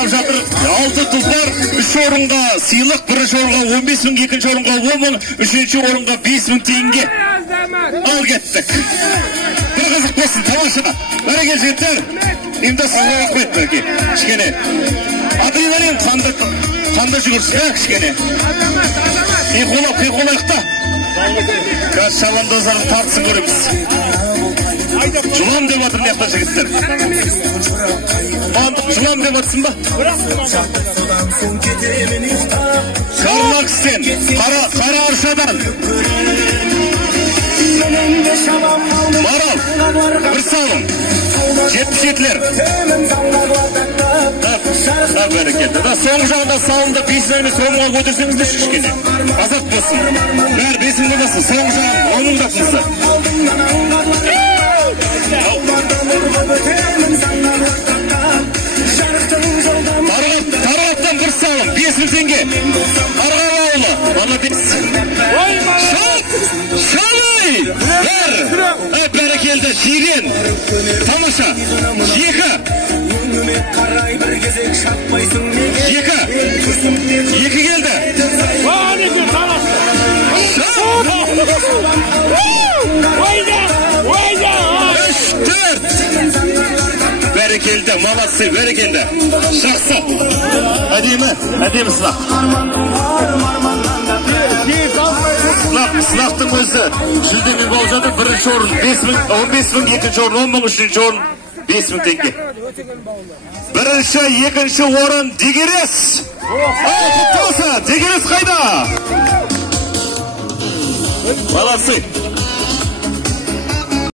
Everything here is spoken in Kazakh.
жасап жатыр. 6 тұлпар, 3 орынға сыйлық, 1-ші орынға 15 мың, 2-ші орынға 10 мың, 3-ші орынға 5 мың теңге. Ал кеттік. Bir қызық болсын, тамашаға. Бәрекел жеттер. Енді сызға қойып бәрке. Кішкене. Адреналин қанда жүгірсін, кішкене. Қиқолайықта. Қазір шабандоздарын тартысын көреміз. Жылам деп атыр мияқта жігіттер. Жылам деп атсын ба? Кармакстен, Қара Аршадан. Марал, бір салым. 77-лер. Бәрекелді. Соң жағында салымда 5 емес 10 ға көтерсеңізді шішкене. Азат болсын. Бәр 5 болсын. Соң жағында 10 дақыңызды. Тарғаттан бір салым. 5 теңге. Қарғар ауылы. Молодец. Шалай! Бір! Бәрекелді. Жирен. Тамаша. Екі келді. Бәрекелді, молодцы, бәрекелді. Жақсы. Әдемі сынақ. Сынақтың өзі жүлдемен болып жатыр. 1-ші орын 15 мың, 2-ші орын 10 мың, 3-ші орын 5 мың теңге. 1-ші, 2-ші орын Дегерес. Дегерес қайда? Молодцы.